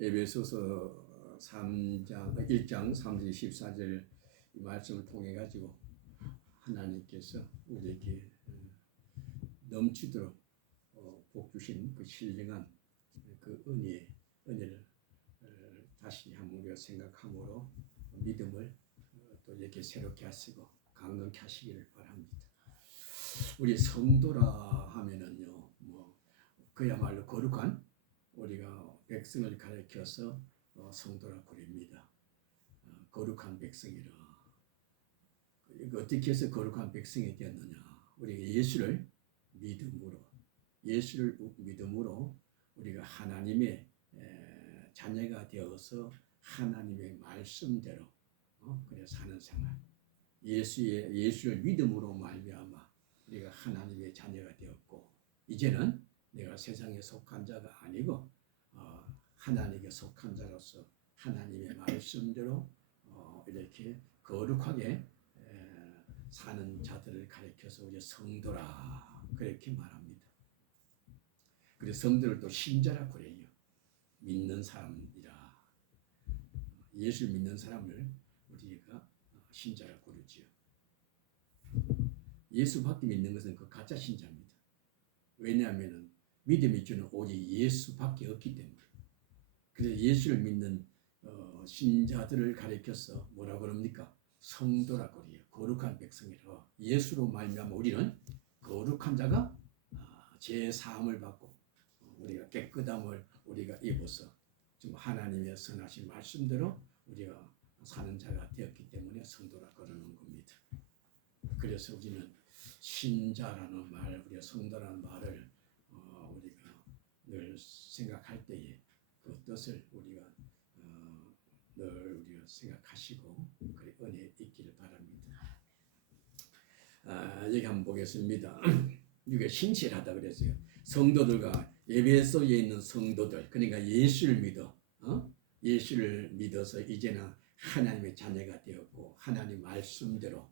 에베소서 3장 1장 3절 14절 이 말씀을 통해 가지고 하나님께서 우리에게 넘치도록 복 주신 그 신령한 그 은혜를 다시 한번 우리가 생각함으로 믿음을 또 이렇게 새롭게 하시고 강건케 하시기를 바랍니다. 우리 성도라 하면은요, 그야말로 거룩한 우리가 백성을 가리켜서 성도라 부릅니다. 거룩한 백성이라. 어떻게 해서 거룩한 백성이 되었느냐? 우리가 예수를 믿음으로 우리가 하나님의 자녀가 되어서 하나님의 말씀대로 그래 사는 생활. 예수를 믿음으로 말미암아 우리가 하나님의 자녀가 되었고, 이제는 내가 세상에 속한 자가 아니고 하나님께 속한 자로서 하나님의 말씀대로 이렇게 거룩하게 사는 자들을 가리켜서 우리 성도라 그렇게 말합니다. 그래서 성도를 또 신자라 그래요. 믿는 사람이라. 예수를 믿는 사람을 우리가 신자라 부르지요. 예수밖에 믿는 것은 그 가짜 신자입니다. 왜냐하면 믿음이 주는 오직 예수밖에 없기 때문에. 그래서 예수를 믿는 신자들을 가리켜서 뭐라고 그럽니까? 성도라고 그래요. 거룩한 백성이라. 예수로 말미암아 우리는 거룩한 자가 죄 사함을 받고 우리가 깨끗함을 우리가 입어서 좀 하나님의 선하신 말씀대로 우리가 사는 자가 되었기 때문에 성도라 그러는 겁니다. 그래서 우리는 신자라는 말, 우리가 성도라는 말을 우리가 늘 생각할 때에 그 뜻을 우리가 늘 우리가 생각하시고 그 은혜 있기를 바랍니다. 여기 한번 보겠습니다. 이게 신실하다 그랬어요. 성도들과 에베소에 있는 성도들, 그러니까 예수를 믿어서 이제는 하나님의 자녀가 되었고 하나님 말씀대로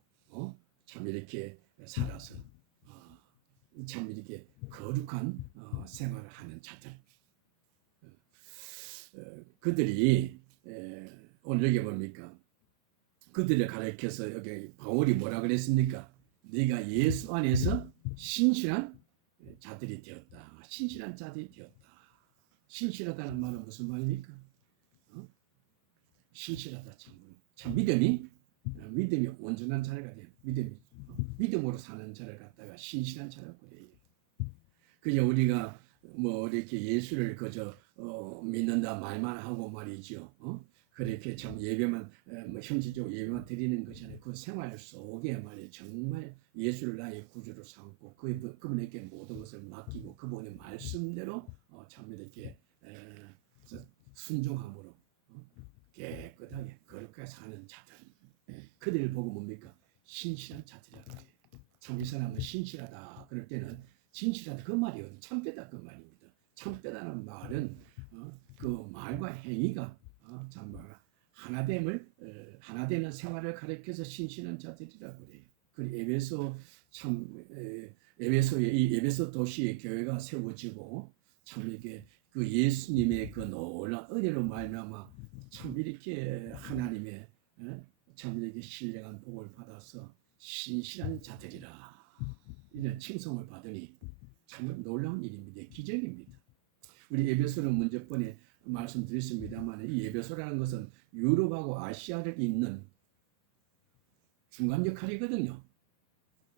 참 이렇게 살아서 참 이렇게 거룩한 생활을 하는 자들. 그들이 오늘 여기 뭡니까? 그들을 가리켜서 여기 바울이 뭐라 그랬습니까? 네가 예수 안에서 신실한 자들이 되었다. 신실한 자들이 되었다. 신실하다는 말은 무슨 말입니까? 신실하다 참 믿음이 온전한 자가 돼요. 믿음으로 사는 자를 갖다가 신실한 자라고 그래요. 그냥 우리가 이렇게 예수를 그저 믿는다 말만 하고 말이죠. 그렇게 참 예배만 형식적으로 예배만 드리는 것이 아니라 그 생활 속에 말이에요. 정말 예수를 나의 구주로 삼고 그분에게 모든 것을 맡기고 그분의 말씀대로 참 이렇게 순종함으로 깨끗하게 거룩하게 사는 자들. 그들을 보고 뭡니까? 신실한 자들이라고 해요. 참 이 사람은 신실하다. 그럴 때는 진실하다 그 말이거든요. 참되다 그 말입니다. 참되다는 말은 그 말과 행위가 참 하나되는 생활을 가리켜서 신실한 자들이라고 그래요. 그리고 에베소 도시의 교회가 세워지고 참 이렇게 그 예수님의 그 놀라운 은혜로 말미암아 참 이렇게 하나님의 참 이렇게 신령한 복을 받아서 신실한 자들이라 이런 칭송을 받으니 참 놀라운 일입니다. 기적입니다. 우리 에베소는 먼저 번에 말씀드렸습니다만 이 에베소라는 것은 유럽하고 아시아를 잇는 중간 역할이거든요.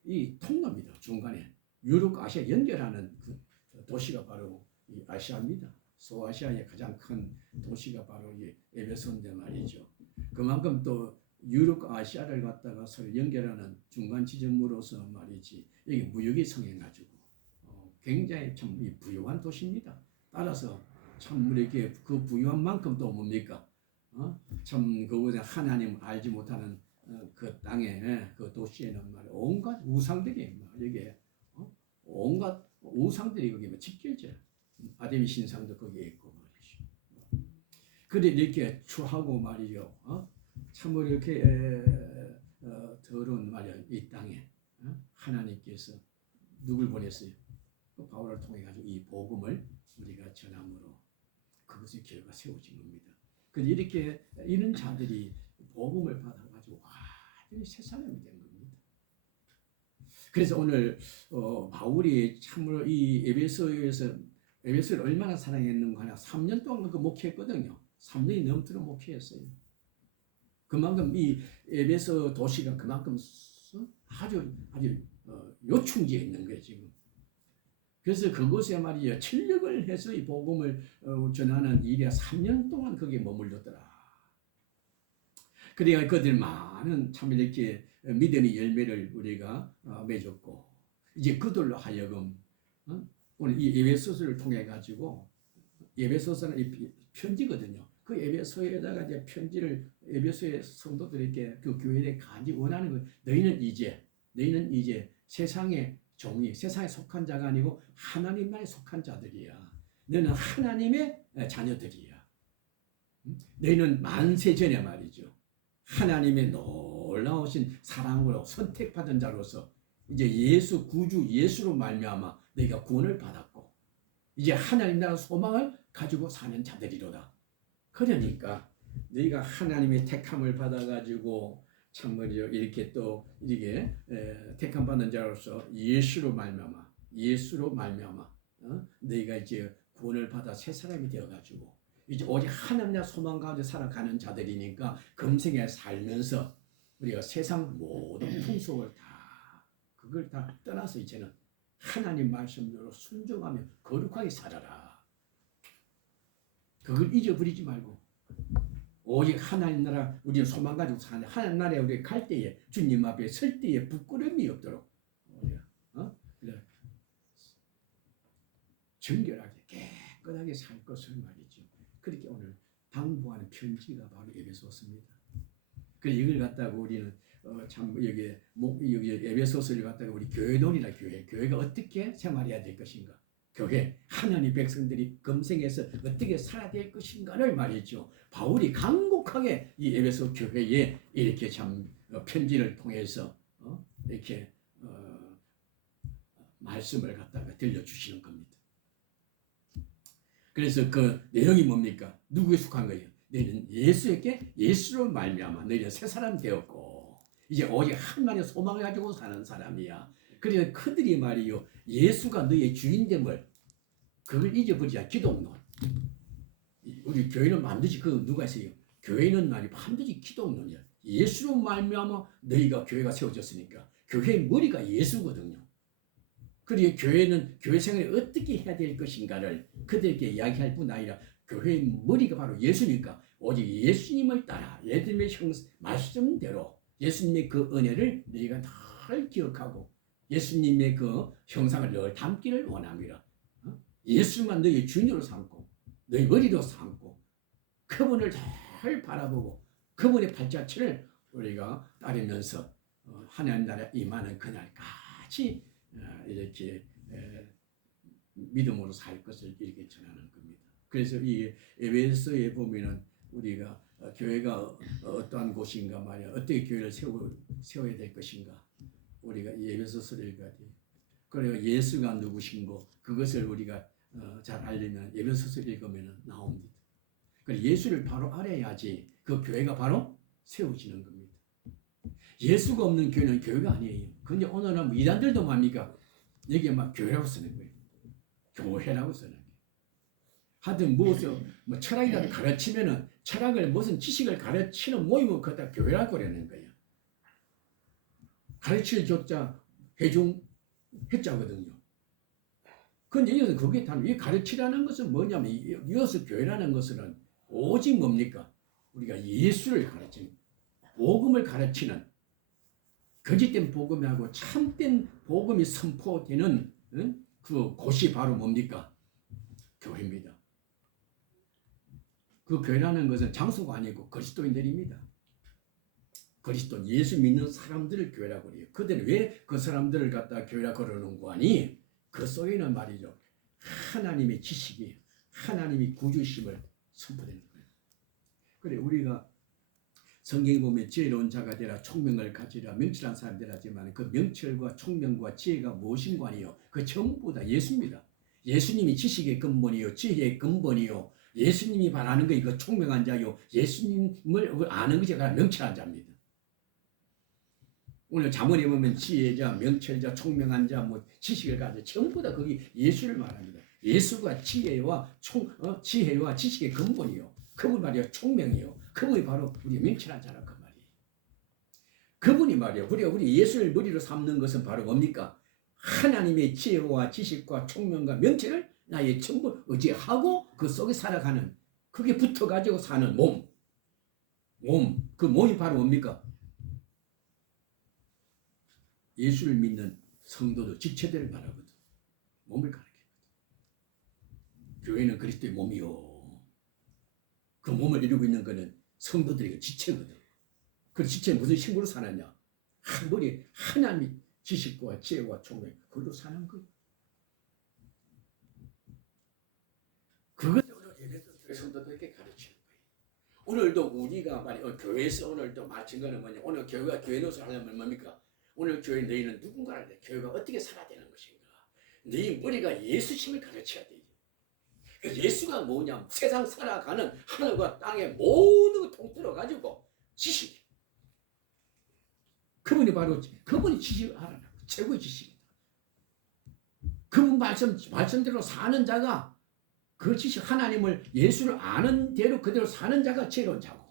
이 통로입니다. 중간에 유럽과 아시아 연결하는 그 도시가 바로 이 아시아입니다. 소아시아의 가장 큰 도시가 바로 이 에베소인데 말이죠. 그만큼 또 유럽과 아시아를 갖다가 서로 연결하는 중간 지점으로서 말이지 여기 무역이 성행가지고 굉장히 참 부유한 도시입니다. 따라서 참 이렇게 그 부유한 만큼 또 뭡니까? 참 그곳에 하나님 알지 못하는 그 땅에 그 도시에는 말이야 온갖 우상들이 여기에 온갖 우상들이 거기 집결져. 아데미 신상도 거기에 있고 말이죠. 그래 이렇게 추하고 말이죠. 참으로 이렇게 더러운 말이야 이 땅에 하나님께서 누굴 보냈어요? 바울을 통해 가지고 이 복음을 우리가 전함으로 그것이 교회가 세워진 겁니다. 그런데 이렇게 이런 자들이 복음을 받아가지고 완전히 새 사람이 된 겁니다. 그래서 오늘 바울이 참으로 이 에베소를 얼마나 사랑했는가 하나 3년 동안 그 목회했거든요. 3년이 넘도록 목회했어요. 그만큼 이 에베소 도시가 그만큼 아주 요충지에 있는 거예요 지금. 그래서 그곳에 말이야 철력을 해서 이 복음을 전하는 일이 3년 동안 거기에 머물렀더라. 그러니까 그들 많은 참 이렇게 믿음의 열매를 우리가 맺었고 이제 그들로 하여금 오늘 이 에베소서를 통해 가지고 에베소서는 편지거든요. 그 에베소에다가 이제 편지를 에베소의 성도들에게 그 교회에 간지 원하는 거 너희는 이제 세상의 종이 세상에 속한 자가 아니고 하나님만에 속한 자들이야. 너는 하나님의 자녀들이야. 너희는 만세 전에 말이죠. 하나님의 놀라우신 사랑으로 선택받은 자로서 이제 예수 구주 예수로 말미암아 너희가 구원을 받았고 이제 하나님 나라 소망을 가지고 사는 자들이로다. 그러니까 너희가 하나님의 택함을 받아가지고 참말이죠. 이렇게 또 이게 택함 받는 자로서 예수로 말미암아 너희가 이제 구원을 받아 새 사람이 되어가지고 이제 오직 하나님 나라 소망 가운데 살아가는 자들이니까 금생에 살면서 우리가 세상 모든 풍속을 그걸 다 떠나서 이제는 하나님 말씀대로 순종하며 거룩하게 살아라. 그걸 잊어버리지 말고 오직 하나님 나라 우리는 소망 가지고 사는 하나님 나라에 우리 갈 때에 주님 앞에 설 때에 부끄러움이 없도록 그래. 정결하게 깨끗하게 살 것을 말이죠. 그렇게 오늘 당부하는 편지가 바로 에베소서입니다. 그 이걸 갖다가 우리는 참 여기 에베소서를 갖다가 우리 교회론이나 교회가 어떻게 생활해야 될 것인가? 교회 하나님 백성들이 금생에서 어떻게 살아야 될 것인가를 말이죠. 바울이 간곡하게 이 에베소 교회에 이렇게 참 편지를 통해서 이렇게 말씀을 갖다가 들려주시는 겁니다. 그래서 그 내용이 뭡니까? 누구에 속한 거예요? 너희는 예수로 말미암아 너희는 새 사람 되었고 이제 오직 하나님의 소망을 가지고 사는 사람이야. 그래서 그들이 말이요 예수가 너의 주인됨을 그걸 잊어버리자. 기독론. 우리 교회는 반드시 그 누가 있어요? 교회는 말이 반드시 기독론이야. 예수로 말미암아 너희가 교회가 세워졌으니까 교회의 머리가 예수거든요. 그리고 교회는 교회 생활을 어떻게 해야 될 것인가를 그들에게 이야기할 뿐 아니라 교회의 머리가 바로 예수니까 오직 예수님을 따라 예수님의 말씀대로 예수님의 그 은혜를 너희가 늘 기억하고 예수님의 그 형상을 늘 담기를 원합니다. 예수만 너희 주인으로 삼고 너희 머리로 삼고 그분을 늘 바라보고 그분의 발자취를 우리가 따르면서 하나님 나라 임하는 그날까지 이렇게 믿음으로 살 것을 이렇게 전하는 겁니다. 그래서 이 에베소에 보면은 우리가 교회가 어떠한 곳인가 말이야 어떻게 교회를 세워야 될 것인가 우리가 이 에베소서를 읽어야 돼요. 그리고 예수가 누구신고 그것을 우리가 잘 알려면 에베소서 읽으면 나옵니다. 그래서 예수를 바로 알아야지 그 교회가 바로 세워지는 겁니다. 예수가 없는 교회는 교회가 아니에요. 근데 오늘은 뭐 이단들도 뭡니까? 여기에 막 교회라고 쓰는 거예요. 교회라고 쓰는 거예요. 하여튼 뭐 철학이라도 가르치면은 철학을 무슨 지식을 가르치는 모임을 갖다 교회라고 그러는 거예요. 가르칠 조자 해중 해자거든요. 그런데 이것은 그게 다 이 가르치라는 것은 뭐냐면 이것을 교회라는 것은 오직 뭡니까? 우리가 예수를 가르치는 복음을 가르치는 거짓된 복음하고 참된 복음이 선포되는 그 곳이 바로 뭡니까? 교회입니다. 그 교회라는 것은 장소가 아니고 그리스도인들입니다. 그리스도 예수 믿는 사람들을 교회라고 그래요. 그들은 왜 그 사람들을 갖다 교회라고 그러는 거 아니? 그 속에는 말이죠. 하나님의 지식이 하나님이 구주심을 선포되는 거예요. 그래 우리가 성경에 보면 지혜로운 자가 되라 총명을 가지라 명철한 사람 되라지만 그 명철과 총명과 지혜가 무엇인 거 아니요? 그 전부 다 예수입니다. 예수님이 지식의 근본이요 지혜의 근본이요 예수님이 말하는 거 이거 총명한 자요. 예수님을 아는 것이 바로 명철한 자입니다. 오늘 잠언에 보면 지혜자, 명철자, 총명한 자, 뭐 지식을 가져 전부 다 거기 예수를 말합니다. 예수가 지혜와 지혜와 지식의 근본이요. 그분 말이요 총명이요. 그분이 바로 우리 명철한 자라 그 말이에요. 그분이 말이요. 우리 예수를 머리로 삼는 것은 바로 뭡니까? 하나님의 지혜와 지식과 총명과 명철을 나의 전부 의지하고 그 속에 살아가는, 그게 붙어가지고 사는 몸. 그 몸이 바로 뭡니까? 예수를 믿는 성도도 지체들을 말하거든. 몸을 가리키거든. 교회는 그리스도의 몸이요. 그 몸을 이루고 있는 것은 성도들의 지체거든. 그 지체는 무슨 힘으로 사느냐? 한 머리 하나님의 지식과 지혜와 총명, 그걸로 사는 거예요. 그것을 오늘 예배도 교회 성도들에게 가르치는 거예요. 오늘도 우리가 교회에서 오늘도 마친 거는 뭐냐? 오늘 교회가 교회 노릇을 하려면 뭡니까? 오늘 교회 너희는 누군가를 알래? 교회가 어떻게 살아야 되는 것인가? 너희 머리가 예수심을 가르쳐야 돼. 예수가 뭐냐? 세상 살아가는 하늘과 땅의 모든 걸 통틀어 가지고 지식. 그분이 지식을 알아라. 최고의 지식이다. 그분 말씀대로 사는 자가, 그 지식, 하나님을, 예수를 아는 대로 그대로 사는 자가 지혜로운 자고,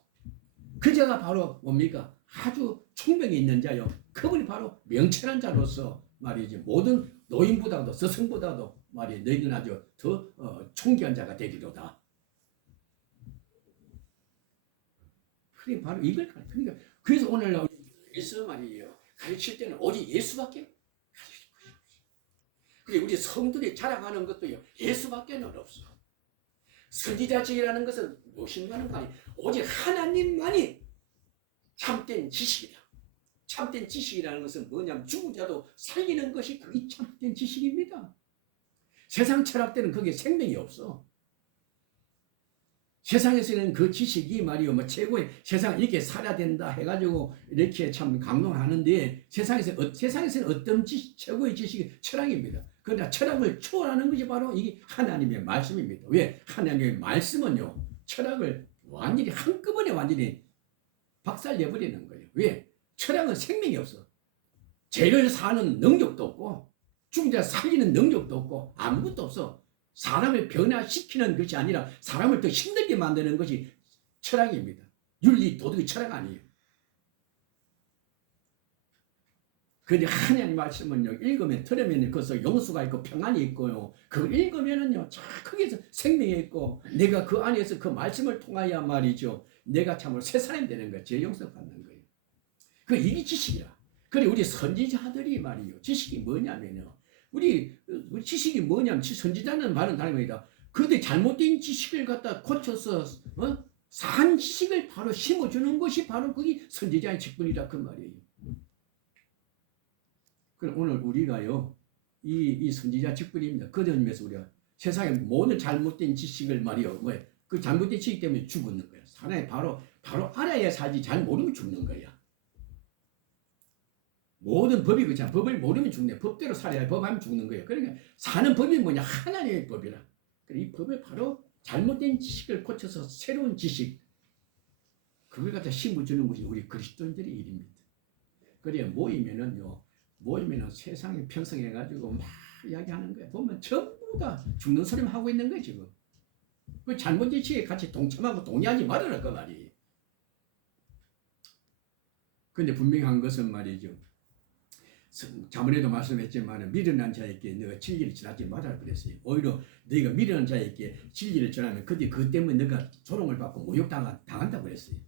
그 자가 바로 뭡니까? 아주 총명이 있는 자요. 그분이 바로 명철한 자로서 말이지, 모든 노인보다도 스승보다도 말이 너희는 아주 더 총기한 자가 되리로다. 그게 바로 이걸 가르치니까. 그래서 오늘날 예수 말이에요. 가르칠 때는 오직 예수밖에 가르칠 것이 없어. 그리고 우리 성들이 자랑하는 것도요, 예수밖에는 없어. 선지자직이라는 것은 무엇인가는 아니, 오직 하나님만이 참된 지식이다. 참된 지식이라는 것은 뭐냐면 죽은 자도 살리는 것이 그게 참된 지식입니다. 세상 철학들은 거기에 생명이 없어. 세상에서는 그 지식이 말이요, 뭐 최고의, 세상 이렇게 살아야 된다 해가지고 이렇게 참 강론하는데, 세상에서는 어떤 최고의 지식이 철학입니다. 그러나 철학을 초월하는 것이 바로 이게 하나님의 말씀입니다. 왜? 하나님의 말씀은요, 철학을 완전히 한꺼번에 완전히 박살내버리는 거예요. 왜? 철학은 생명이 없어. 죄를 사는 능력도 없고, 죽은 자 살리는 능력도 없고, 아무것도 없어. 사람을 변화시키는 것이 아니라 사람을 더 힘들게 만드는 것이 철학입니다. 윤리, 도덕이 철학 아니에요. 그런데 하나님 말씀은요, 읽으면, 들으면 그것서 용수가 있고 평안이 있고요. 그걸 읽으면은요, 거기에서 생명이 있고, 내가 그 안에서 그 말씀을 통하여 말이죠, 내가 참으로 새 사람이 되는 거예요. 죄 용서 받는 거예요. 이게 지식이라. 그래, 우리 선지자들이 말이요, 지식이 뭐냐면요, 우리 지식이 뭐냐면, 선지자는 말은 다른 겁니다. 그런데 잘못된 지식을 갖다 고쳐서 산 지식을 바로 심어주는 것이 바로 그게 선지자의 직분이라 그 말이에요. 그럼 오늘 우리가요, 이 선지자 직분입니다. 그런 의미에서 우리가 세상의 모든 잘못된 지식을 말이요, 그 잘못된 지식 때문에 죽는 거야. 사람이 바로 알아야 살지, 잘 모르면 죽는 거야. 모든 법이 그렇잖아. 법을 모르면 죽네. 법대로 살아야, 법하면 죽는 거예요. 그러니까 사는 법이 뭐냐? 하나님의 법이라. 이 법을 바로 잘못된 지식을 고쳐서 새로운 지식, 그걸 갖다 심어주는 것이 우리 그리스도인들의 일입니다. 그래야 모이면은 세상에 편성해가지고 막 이야기하는 거야. 보면 전부 다 죽는 소리만 하고 있는 거야, 지금. 그 잘못된 지식에 같이 동참하고 동의하지 말아라, 그 말이. 근데 분명한 것은 말이죠, 자문에도 말씀했지만, 미련한 자에게 너가 진리를 전하지 말아라 그랬어요. 오히려 너희가 미련한 자에게 진리를 전하면 그것 때문에 너가 조롱을 받고 모욕당한다고 그랬어요.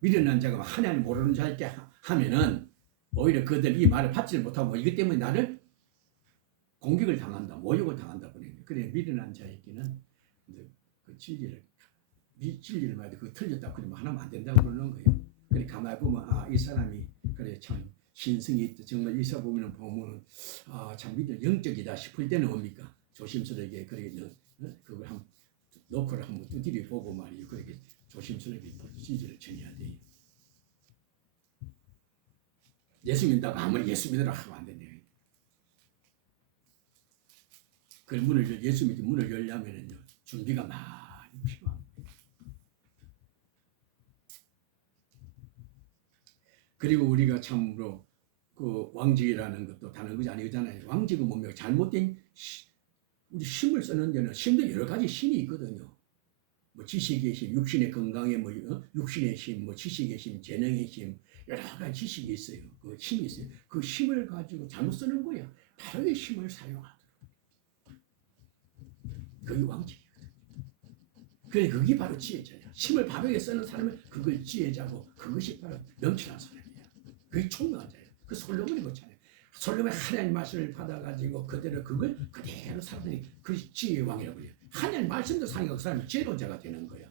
미련한 자가 하나님 모르는 자에게 하면은 오히려 그들 이 말을 받지를 못하고 이것 때문에 나를 공격을 당한다, 모욕을 당한다 그래요. 그래, 미련한 자에게는 그 진리를 말해도 그 틀렸다 그러면 하나면 안 된다고 그러는 거예요. 그래, 가만히 보면 이 사람이 그래 참 신성이 있다. 정말 이사 보면은 참 믿음 영적이다 싶을 때는 뭡니까? 조심스럽게 그걸 한번 노크를 한번 두드려 보고 말이에요. 그렇게 조심스럽게 진리를 전해야 돼요. 예수 믿는다고 아무리 예수 믿으라 하면 안 된대요. 그 예수 믿는 문을 열려면은요, 준비가 많이 필요해요. 그리고 우리가 참으로 그 왕직이라는 것도 다른 것이 아니잖아요. 왕직은 뭡니까? 잘못된 우리 힘을 쓰는 데는 힘도 여러 가지 힘이 있거든요. 뭐 지식의 힘, 육신의 건강에 뭐 육신의 힘, 뭐 지식의 힘, 재능의 힘, 여러 가지 지식이 있어요. 그 힘이 있어요. 그 힘을 가지고 잘못 쓰는 거야. 바로 이 힘을 사용하도록. 그게 왕직이거든요. 그래, 그게 바로 지혜자야. 힘을 바르게 쓰는 사람은 그걸 지혜자고, 그것이 바로 명철한 사람이야. 그게 총명한 자야. 그 솔로몬이 그렇잖아요. 솔로몬이 하나님 말씀을 받아가지고 그대로 그걸 그대로 사람들이 그 지혜의 왕이라고 그래요. 하나님 말씀도 사니까 그 사람이 지혜로자가 되는 거야.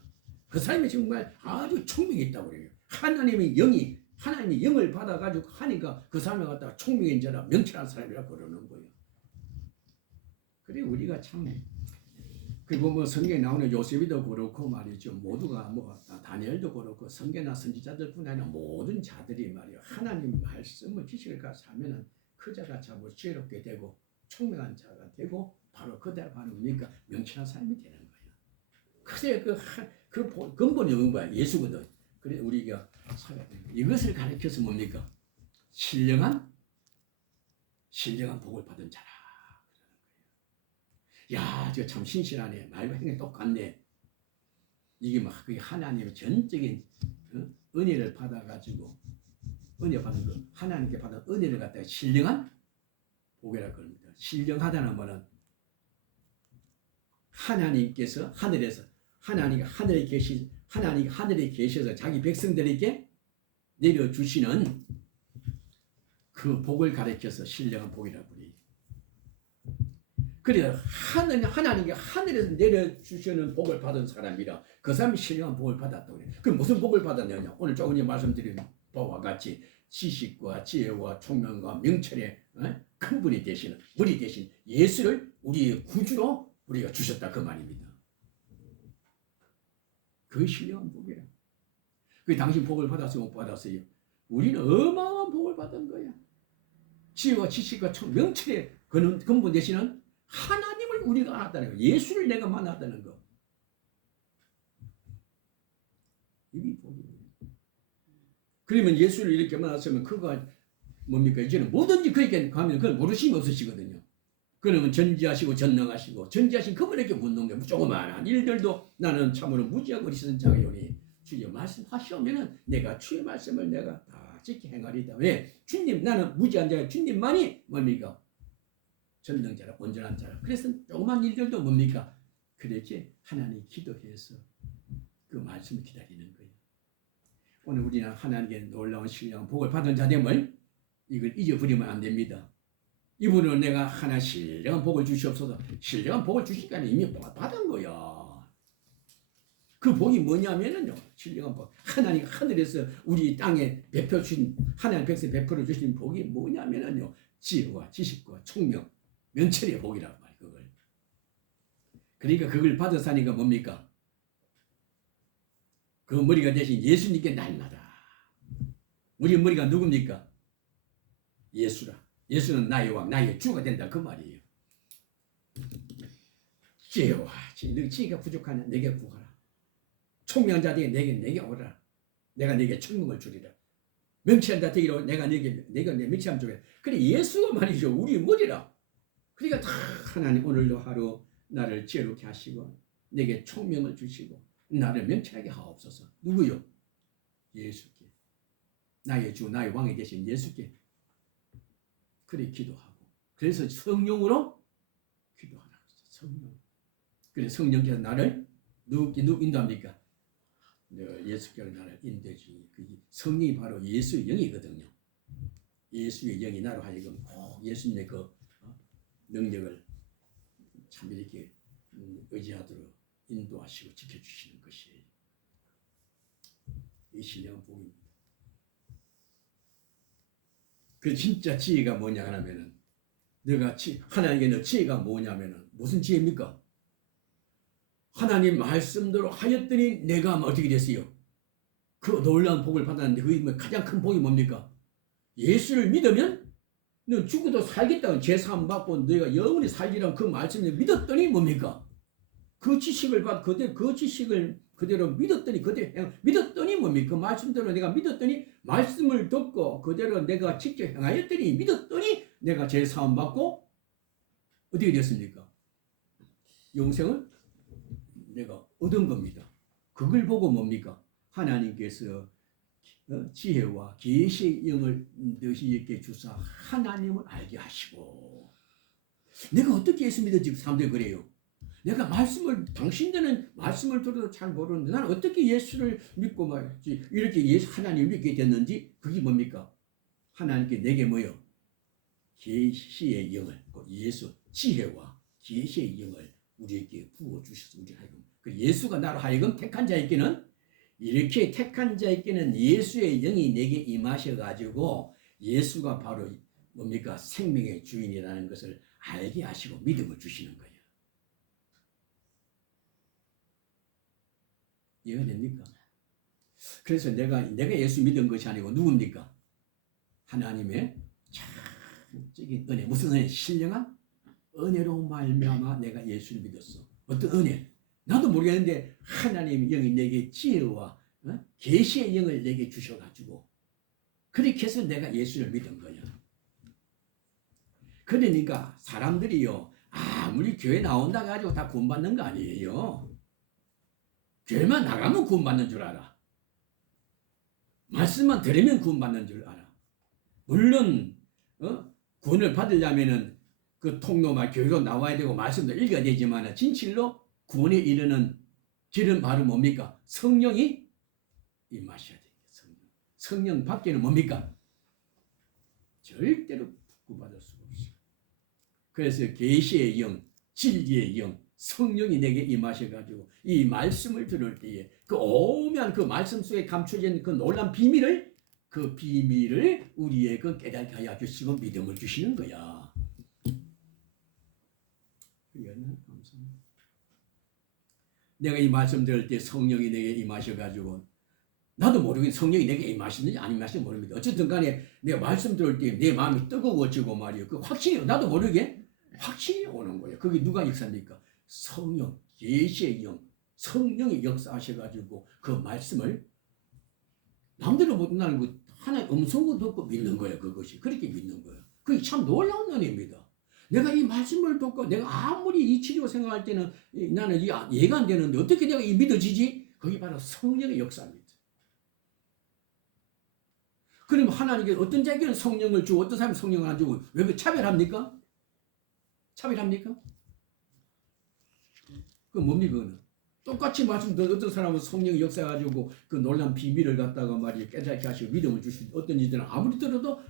그 사람이 정말 아주 총명이 있다고 그래요. 하나님의 영을 받아가지고 하니까 그 사람을 갖다가 총명인 자라 명철한 사람이라고 그러는 거예요. 그래, 우리가 참, 그리고 뭐 성경에 나오는 요셉이도 그렇고 말이죠. 모두가 뭐 다니엘도 그렇고 선교나 선지자들뿐 아니라 모든 자들이 말이요. 하나님 말씀을 지식을 가서 하면은 그 자가 참 지혜롭게 되고 총명한 자가 되고 바로 그대로 바로 뭡니까? 명철한 사람이 되는 거예요. 그래, 그 근본이 뭐야? 예수거든. 그래, 우리가 이것을 가르쳐서 뭡니까? 신령한 복을 받은 자라. 야, 저 참 신실하네. 말과 행동이 똑같네. 이게 막 그게 하나님의 전적인 은혜를 받아가지고 은혜 받은 거, 하나님께 받은 은혜를 갖다가 신령한 복이라고 합니다. 신령하다는 말은 하나님께서 하늘에서 하나님이 하늘에 계셔서 자기 백성들에게 내려주시는 그 복을 가르쳐서 신령한 복이라고 그래요. 그래, 하나님이 하늘에서 내려주시는 복을 받은 사람이라 그 사람이 신령한 복을 받았다고 그래요. 그럼 무슨 복을 받았느냐? 오늘 조금 말씀드린 바와 같이 지식과 지혜와 총명과 명철의 근본이 되시는 머리 대신 예수를 우리의 구주로 우리가 주셨다 그 말입니다. 그 신령한 복이라. 그 당신 복을 받았어요, 못 받았어요? 우리는 어마어마한 복을 받은 거야. 지혜와 지식과 명철의 근본 되시는 하나님을 우리가 알았다는 거. 예수를 내가 만났다는 거. 이게 복이에요. 그러면 예수를 이렇게 만났으면 그가 뭡니까? 이제는 뭐든지 그에게 가면 그건 모르심이 없으시거든요. 그러면 전지하시고 전능하시고 전지하신 그분에게 묻는 게 조그마한 일들도 나는 참으로 무지하고 어리석은 자가요니 주여 말씀하시오면은 내가 주의 말씀을 내가 다 지켜 행하리다. 왜? 주님, 나는 무지한 자가 주님만이 뭡니까? 전능자라, 온전한 자라. 그래서 조그만 일들도 뭡니까? 그렇게 하나님 기도해서 그 말씀을 기다리는 거예요. 오늘 우리는 하나님께 놀라운 신령한 복을 받은 자됨을 이걸 잊어버리면 안 됩니다. 이분은 내가 하나 신령한 복을 주시옵소서. 신령한 복을 주시니까 이미 받은 거야. 그 복이 뭐냐면은요, 신령한 복. 하나님 하늘에서 우리 땅에 베풀어 주신, 하나님 백성 베풀어 주신 복이 뭐냐면은요, 지혜와 지식과 총명, 명철의 복이란 말이에요, 그걸. 그러니까 그걸 받아사니까 뭡니까? 그 머리가 대신 예수님께 날마다. 우리 머리가 누굽니까? 예수라. 예수는 나의 왕, 나의 주가 된다 그 말이에요. 지혜와 지혜가 부족하냐 내게 구하라. 총명한 자들이 내게 오라. 내가 내게 청명을 주리라. 명철한 자 되기로 내가 내 명철함 주리라. 그래, 예수가 말이죠. 우리 머리라. 그러니까 다 하나님 오늘도 하루 나를 지혜롭게 하시고 내게 총명을 주시고 나를 명철하게 하옵소서. 누구요? 예수께. 나의 주, 나의 왕이 되신 예수께. 그래 기도하고. 그래서 성령으로 기도하라고 했어요. 성령. 그래 성령께서 나를 누구 인도합니까? 예수께서 나를 인도해주니 그 성령이 바로 예수의 영이거든요. 예수의 영이 나로 하여금 꼭 예수님의 그 능력을 참 이렇게 의지하도록 인도하시고 지켜주시는 것이 이 신령한 복입니다. 그 진짜 지혜가 뭐냐 하면은 하나님께 너 지혜가 뭐냐면은 무슨 지혜입니까? 하나님 말씀대로 하였더니 내가 어떻게 됐어요? 그 놀라운 복을 받았는데 그 가장 큰 복이 뭡니까? 예수를 믿으면 너 죽어도 살겠다는 죄 사함 받고 너희가 영원히 살리라는 그 말씀을 믿었더니 뭡니까? 그 지식을 받 그대로 그 지식을 그대로 믿었더니 그대로 믿었더니 뭡니까? 그 말씀대로 내가 믿었더니 말씀을 듣고 그대로 내가 직접 행하였더니 믿었더니 내가 죄 사함 받고 어떻게 됐습니까? 영생을 내가 얻은 겁니다. 그걸 보고 뭡니까? 하나님께서 지혜와 계시의 영을 너희에게 주사 하나님을 알게 하시고 내가 어떻게 예수 믿었지? 사람들이 그래요. 내가 말씀을 당신들은 말씀을 들어도 잘 모르는데 나는 어떻게 예수를 믿고 말지 이렇게 예수 하나님을 믿게 됐는지 그게 뭡니까? 하나님께 내게 뭐요? 계시의 영을 예수 지혜와 계시의 영을 우리에게 부어 주셔서 우리 하여금 그 예수가 나로 하여금 택한 자에게는 이렇게 택한 자에게는 예수의 영이 내게 임하셔 가지고 예수가 바로 뭡니까? 생명의 주인이라는 것을 알게 하시고 믿음을 주시는 거예요. 이해가 됩니까? 그래서 내가 예수 믿은 것이 아니고 누굽니까? 하나님의 참적인 은혜. 무슨 은혜? 신령한 은혜로 말미암아 내가 예수를 믿었어. 어떤 은혜? 나도 모르겠는데 하나님의 영이 내게 지혜와 계시의 영을 내게 주셔가지고 그렇게 해서 내가 예수를 믿은 거야. 그러니까 사람들이요 아무리 교회 나온다 가지고 다 구원받는 거 아니에요. 교회만 나가면 구원받는 줄 알아. 말씀만 들으면 구원받는 줄 알아. 물론 구원을 받으려면은 그 통로만 교회로 나와야 되고 말씀도 읽어야 되지만 진실로 구원에 이르는 길은 바로 뭡니까? 성령이 임하셔야 돼요. 성령 밖에는 뭡니까? 절대로 구받을 수가 없어요. 그래서 계시의 영, 진리의 영, 성령이 내게 임하셔가지고 이 말씀을 들을 때에 그 오묘한 그 말씀 속에 감춰진 그 놀란 비밀을 우리의 그 깨닫게 하여 주시고 믿음을 주시는 거야. 감사합니다. 내가 이 말씀 들을 때 성령이 내게 임하셔가지고 나도 모르게 성령이 내게 임하시는지 안 임하시는지 모릅니다. 어쨌든 간에 내가 말씀 들을 때 내 마음이 뜨거워지고 말이에요. 그 확신이 나도 모르게 확신이 오는 거예요. 그게 누가 역사입니까? 성령, 계시의 영, 성령이 역사하셔가지고 그 말씀을 남들은 못 나는 그 하나의 음성을 듣고 믿는 거예요. 그것이 그렇게 믿는 거예요. 그게 참 놀라운 은혜입니다. 내가 이 말씀을 듣고 내가 아무리 이 치료 생각할 때는 나는 이해가 안 되는데 어떻게 내가 이 믿어지지? 그게 바로 성령의 역사입니다. 그럼 하나님께 어떤 자에게는 성령을 주고 어떤 사람은 성령을 안 주고 왜 그 차별합니까? 차별합니까? 그 뭡니까? 그거는? 똑같이 말씀드린 어떤 사람은 성령의 역사가지고 그 놀란 비밀을 갖다가 말이에요. 깨닫게 하시고 믿음을 주시고 어떤 이들은 아무리 들어도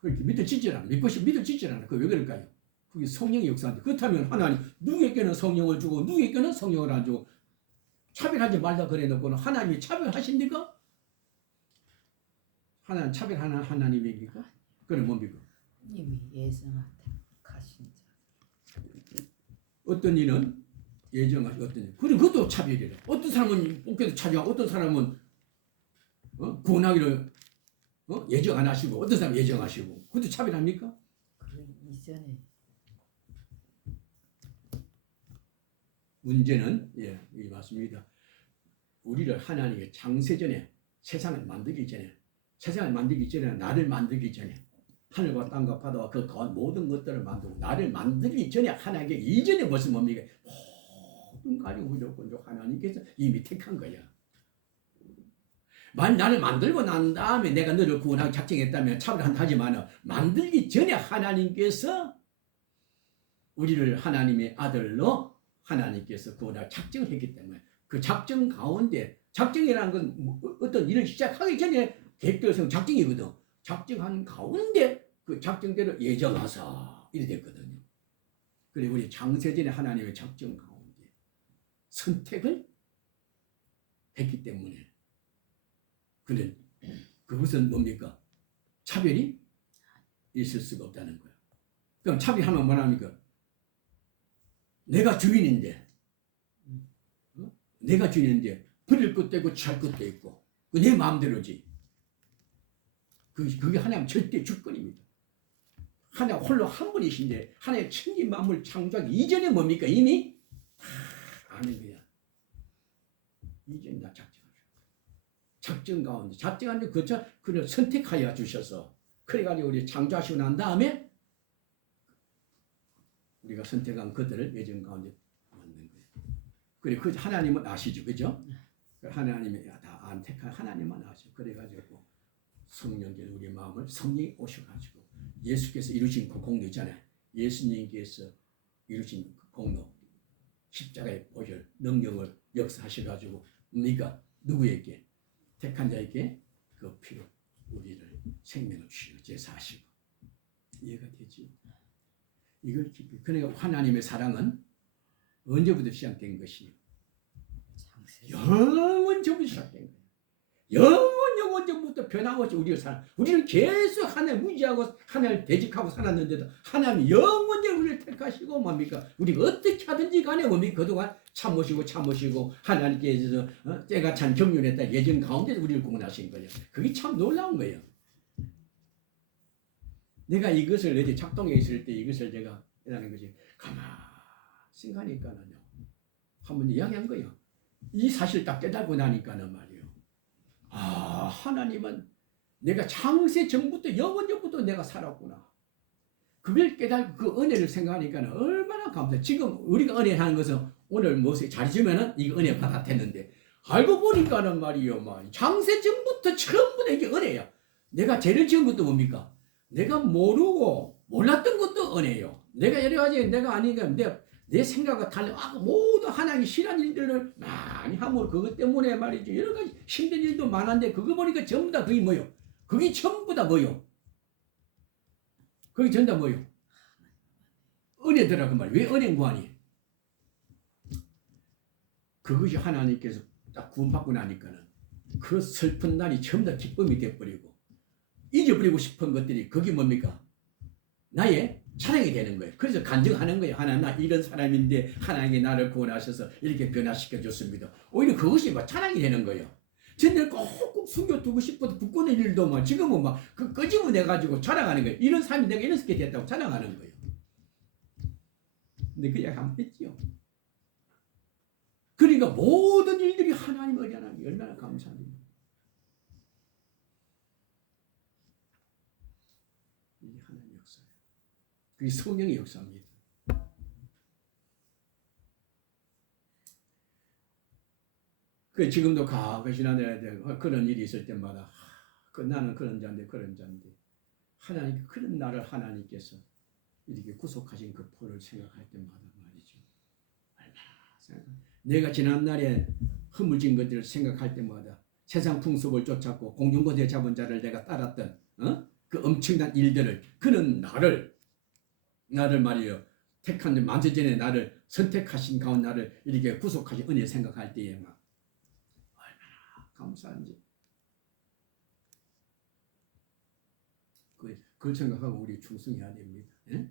그렇게 믿어지질 않아. 믿어지질 않아. 그게 왜 그럴까요? 그게 성령의 역사인데 그렇다면 하나님 누구에게는 성령을 주고 누구에게는 성령을 안 주고 차별하지 말라 그래 놓고는 하나님이 차별하십니까? 하나님 차별하는 하나님입니까? 그럼 뭡니까? 이미 예정한테 가신 자. 어떤 이는 예정하시고 어떤 일. 그리고 그것도 차별이래. 어떤 사람은 뽑혀서 차별하고 어떤 사람은 구원하기를 예정 안 하시고 어떤 사람은 예정하시고 그것도 차별합니까? 그 이전에 문제는 이 맞습니다. 우리를 하나님의 창세전에 세상을 만들기 전에 나를 만들기 전에 하늘과 땅과 바다와 그 모든 것들을 만들고 나를 만들기 전에 하나님께 이전에 벌써 뭡니까? 모든 가지고 무조건 하나님께서 이미 택한 거야. 나를 만들고 난 다음에 내가 너를 구원하기 작정했다면 차별하지만 만들기 전에 하나님께서 우리를 하나님의 아들로 하나님께서 구원하기 작정했기 때문에 그 작정 가운데 작정이라는 건 어떤 일을 시작하기 전에 계획대로 작정이거든. 작정한 가운데 그 작정대로 예정하사 이래 됐거든요. 그리고 우리 창세전에 하나님의 작정 가운데 선택을 했기 때문에 그것은 뭡니까? 차별이 있을 수가 없다는 거예요. 그럼 차별하면 뭐랍니까? 내가 주인인데 버릴 것도 있고 취할 것도 있고 내 마음대로지. 그게 하나님 절대 주권입니다. 하나님 홀로 한 분이신데 하나님 천지 만물 창조하기 이전에 뭡니까? 이미 다 아는 거야. 이전 다 작정 가운데 작정하는데 그를 선택하여 주셔서 그래가지고 우리 창조하시고 난 다음에 우리가 선택한 그들을 예정 가운데 만든 거예요. 그래 그 하나님은 아시죠, 그죠? 하나님이 다 안택한 하나님만 아시죠. 그래가지고 성령께 우리 마음을 성령이 오셔가지고 예수께서 이루신 그 공로 있잖아요. 예수님께서 이루신 그 공로 십자가의 보혈 능력을 역사하셔가지고 우리가 누구에게 택한 자에게 그 피로 우리를 생명을 주시고 제사하시고 이해가 되지. 이걸 깊이 그러니까 하나님의 사랑은 언제부터 시작된 것이요? 영원 전부터 시작된 거예요. 영원 전부터 변함없이 우리를 사랑. 우리는 계속 하나님 무지하고 하나님을 대적하고 살았는데도 하나님이 영원히 우리를 택하시고 뭡니까? 우리가 어떻게 하든지 간에 뭡니까? 그동안 참으시고 하나님께서 때가 찬 경륜했다 예정 가운데 우리를 구원하신 거예요. 그게 참 놀라운 거예요. 내가 이것을 어제 작동해 있을 때 이것을 제가 이라는 것이 가만 생각하니까는요. 한번 이야기한 거예요. 이 사실 딱 깨닫고 나니까는 말이에요. 아, 하나님은 내가 창세 전부터 영원 전부터 내가 살았구나. 그걸 깨닫고 그 은혜를 생각하니까 얼마나 감사해. 지금 우리가 은혜하는 것은 오늘 무엇에 잘해주면은 이거 은혜 받았댔는데 알고 보니까는 말이요, 창세 전부터 처음부터 이게 은혜야. 내가 죄를 지은 것도 뭡니까? 내가 모르고 몰랐던 것도 은혜요. 내가 여러 가지 내가 아니니까 내 생각과 달리 모두 하나님이 싫어하는 일들을 많이 하므로 그것 때문에 말이죠. 여러 가지 힘든 일도 많은데 그거 보니까 전부 다 그게 뭐요? 그게 전부 다 뭐요? 그게 전부 다 뭐요? 은혜더라고 말이에요. 왜 은혜인 거 아니? 그것이 하나님께서 딱 구원받고 나니까는 그 슬픈 날이 전부 다 기쁨이 돼버리고 잊어버리고 싶은 것들이 그게 뭡니까? 나의 자랑이 되는 거예요. 그래서 간증하는 거예요. 하나님 나 이런 사람인데 하나님이 나를 구원하셔서 이렇게 변화시켜 줬습니다. 오히려 그것이 막 자랑이 되는 거예요. 전날 꼭꼭 숨겨두고 싶어도 붙고는 일도 막 지금은 막 그 끄집어내가지고 자랑하는 거예요. 이런 사람이 내가 이렇게 됐다고 자랑하는 거예요. 근데 그 이야기 한번 했지요. 그러니까 모든 일들이 하나님 의뢰하는 게 얼마나 감사합니다. 이게 하나님 역사예요. 그게 성령의 역사입니다. 그 지금도 가끔씩이나 그런 일이 있을 때마다 나는 그런 자인데 하나님 그런 나를 하나님께서 이렇게 구속하신 그 포를 생각할 때마다 말이죠. 얼마나 내가 지난날에 허물진 것들을 생각할 때마다 세상 풍습을 쫓았고 공중고대 잡은 자를 내가 따랐던 그 엄청난 일들을 그는 나를 말이요 택한 만세 전에 나를 선택하신 가운데 나를 이렇게 구속하신 은혜 생각할 때에 막 얼마나 감사한지 그걸 생각하고 우리 충성해야 됩니다. 예?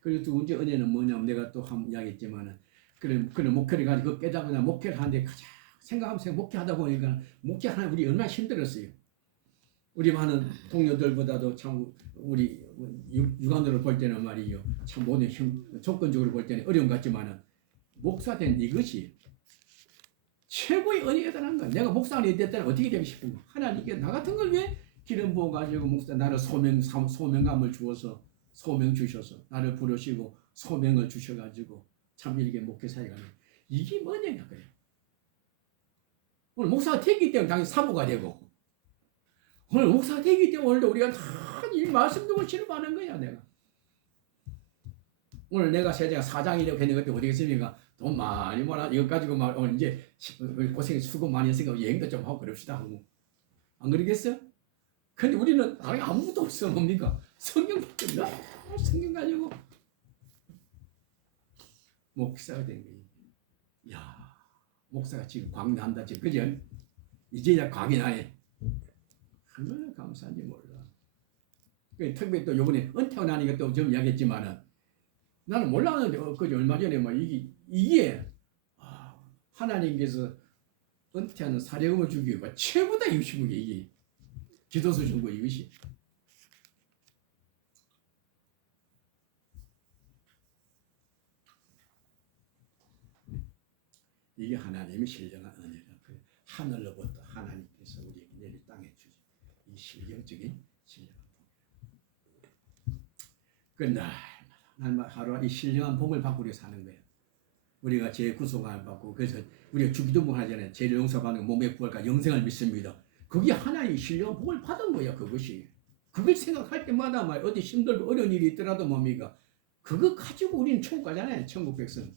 그리고 두 번째 은혜는 뭐냐면 내가 또 한 이야기했지만은 그런 목회를 가지고 깨닫거나 목회를 하는데 가장 생각하면서 목회하다 보니까 목회하는 우리 얼마나 힘들었어요. 우리 많은 동료들보다도 참 우리 육안으로 볼 때는 말이요 참 모든 조건적으로 볼 때는 어려움 같지만은 목사된 이것이 최고의 은혜다라는 거야. 내가 목사가 됐다면 어떻게 되고 싶은가? 하나님께 나 같은 걸 왜 기름 부어 가지고 목사 나를 소명감을 주어서 소명 주셔서 나를 부르시고 소명을 주셔 가지고 참 이렇게 목회 사역하는 이게 뭐냐 그래. 오늘 목사가 되기 때문에 당연히 사모가 되고 오늘 목사가 되기 때문에 오늘도 우리가 다 이 말씀 듣고 실험하는 거야 내가. 오늘 내가 세제가 사장이 되고 했는 것도 어디겠습니까? 돈 많이 모아 이것 가지고 막 오늘 이제 고생 수고 많이 했으니까 여행도 좀 하고 그럽시다 하고 안 그러겠어요? 근데 우리는 아무것도 없어 뭡니까? 성경밖에 없나? 성경 가지고 목사가 된 거예요. 야 목사가 지금 광나한다 지금 그죠? 이제야 광이 나네. 얼마나 감사한지 몰라. 특별히 또 요번에 은퇴하고 나니까 또 좀 이야기했지만은 나는 몰랐는데 그저 얼마 전에 뭐 이게 하나님께서 은퇴하는 사례금을 주기가 최고다 이것이 이게 기도서 준 거 이것이 이게 하나님의 신령한 은혜다. 하늘로부터 하나님께서 우리에게 내릴 땅에 주신 이 신령적인 신령한 복. 그날 하루 이 신령한 복을 받고 우리가 사는 거예요. 우리가 죄 구속을 받고 그래서 우리가 주기도문 하잖아요. 죄를 용서받는 몸의 구원과 영생을 믿습니다. 그게 하나의 신령한 복을 받은 거야. 그것이. 그걸 생각할 때마다 말 어디 힘들고 어려운 일이 있더라도 뭡니까? 그거 가지고 우리는 천국 가잖아요. 천국 백성.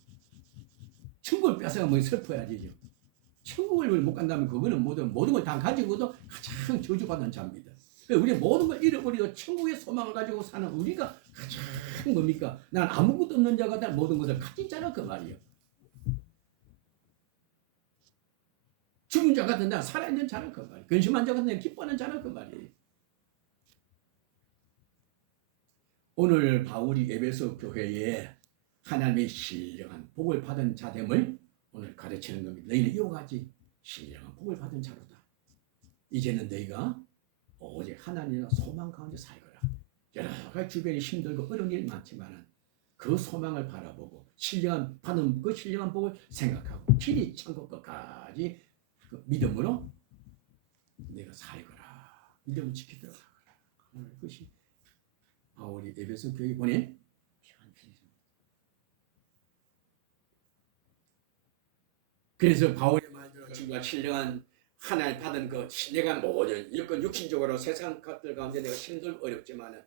천국을 뺏어가면 슬퍼야지죠. 천국을 못 간다면 그거는 모든 걸 다 가지고도 가장 저주받는 자입니다. 우리 모든 걸 잃어버리고 천국의 소망을 가지고 사는 우리가 가장 뭡니까? 난 아무것도 없는 자가 다 모든 것을 가진 자라 그 말이에요. 죽은 자 같은 나 살아있는 자라 그 말이에요. 근심한 자 같은 나 기뻐하는 자라 그 말이에요. 오늘 바울이 에베소 교회에 하나님의 신령한 복을 받은 자됨을 오늘 가르치는 겁니다. 너희는 이와 같이 신령한 복을 받은 자로다. 이제는 너희가 오직 하나님의 소망 가운데 살거라. 여러 가지 주변에 힘들고 어려운 일 많지만 그 소망을 바라보고 받은 그 신령한 복을 생각하고 길이 천국 끝까지 그 믿음으로 내가 살거라. 믿음을 지키도록 하거라. 오늘 그것이 바울이 에베소 교회에 보낸 그래서 바울의 말대로 지금과 신령한 하나님 받은 그 내가 모든 일건 육신적으로 세상 것들 가운데 내가 힘들고 어렵지만은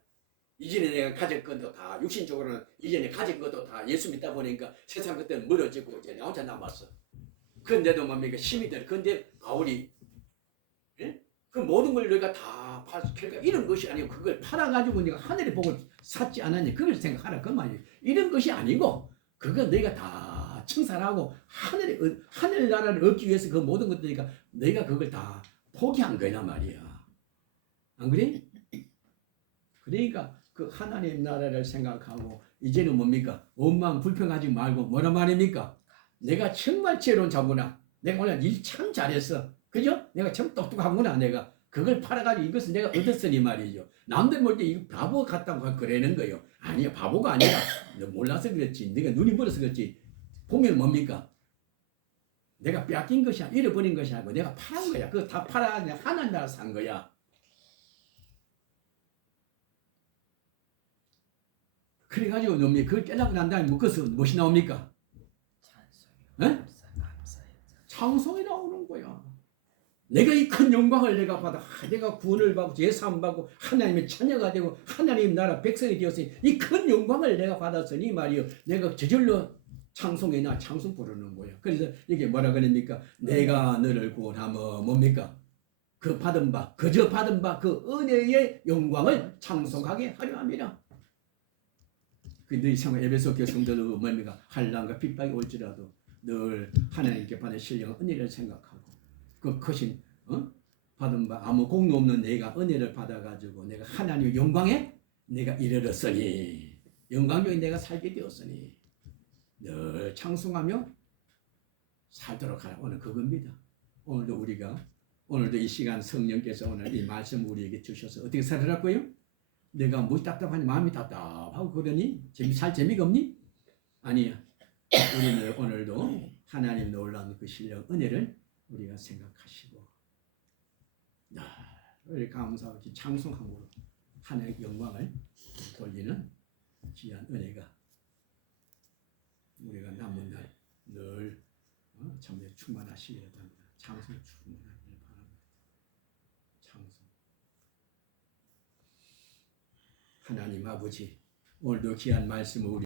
이전에 내가 가질 것도 다 육신적으로는 이전에 가진 것도 다 예수 믿다 보니까 세상 것들은 멀어지고 이제 나 혼자 남았어. 그런데도 뭡니까 힘이 들. 그런데 바울이 그 모든 걸 내가 다 그러니까 이런 것이 아니고 그걸 팔아가지고 내가 하늘의 복을 샀지 않았냐 그걸 생각하라 그 말이에요. 이런 것이 아니고 그걸 내가 다 청산하고 하늘나라를 얻기 위해서 그 모든 것들이니까 내가 그걸 다 포기한 거란 말이야. 안 그래? 그러니까 그 하나님 나라를 생각하고 이제는 뭡니까? 원망 불평하지 말고 뭐란 말입니까? 내가 정말 지혜로운 자구나. 내가 오늘 일 참 잘했어. 그죠? 내가 참 똑똑하구나. 내가 그걸 팔아가지고 이것을 내가 얻었으니 말이죠. 남들 볼 때 이거 바보 같다고 그러는 거예요. 아니야 바보가 아니라 너 몰라서 그렇지. 네가 눈이 멀어서 그렇지. 보면 뭡니까? 내가 빼앗긴 것이 아니라 잃어버린 것이 아니고 내가 팔은 거야. 그거 다 팔아 하나님 나라 산 거야. 그래가지고 놈이 그걸 깨닫고 난 다음에 그것은 무엇이 나옵니까? 찬송이 나오는 거야. 내가 이 큰 영광을 내가 받아 내가 구원을 받고 제사함 받고 하나님의 자녀가 되고 하나님 나라 백성이 되었으니 이 큰 영광을 내가 받았으니 말이요. 내가 저절로 찬송이나 찬송 부르는 거야. 그래서 이게 뭐라 그럽니까? 내가 너를 구원하며 뭡니까? 그 받은 바 그저 받은 바 그 은혜의 영광을 찬송하게 하려 합니다. 그 너희 생활 에베소 교회 성도들 뭡니까? 환난과 핍박이 올지라도 늘 하나님께 받은 신령한 은혜를 생각하고 그 크신 받은 바 아무 공로 없는 내가 은혜를 받아가지고 내가 하나님의 영광에 내가 이르렀으니 영광 중에 내가 살게 되었으니 늘 찬송하며 살도록 하라. 오늘 그겁니다. 오늘도 이 시간 성령께서 오늘 이 말씀 우리에게 주셔서 어떻게 살으라고요? 내가 뭐 답답하니 마음이 답답하고 그러니 살 재미가 없니? 아니야. 우리는 오늘도 하나님 놀라운 그 신령 은혜를 우리가 생각하시고 우리 감사하고 찬송함으로 하나님의 영광을 돌리는 귀한 은혜가 우리가 남은 날 늘 참에 충만하시기를 바랍니다. 찬송 충만하기를 바랍니다. 찬송. 하나님 아버지 오늘도 귀한 말씀을 우리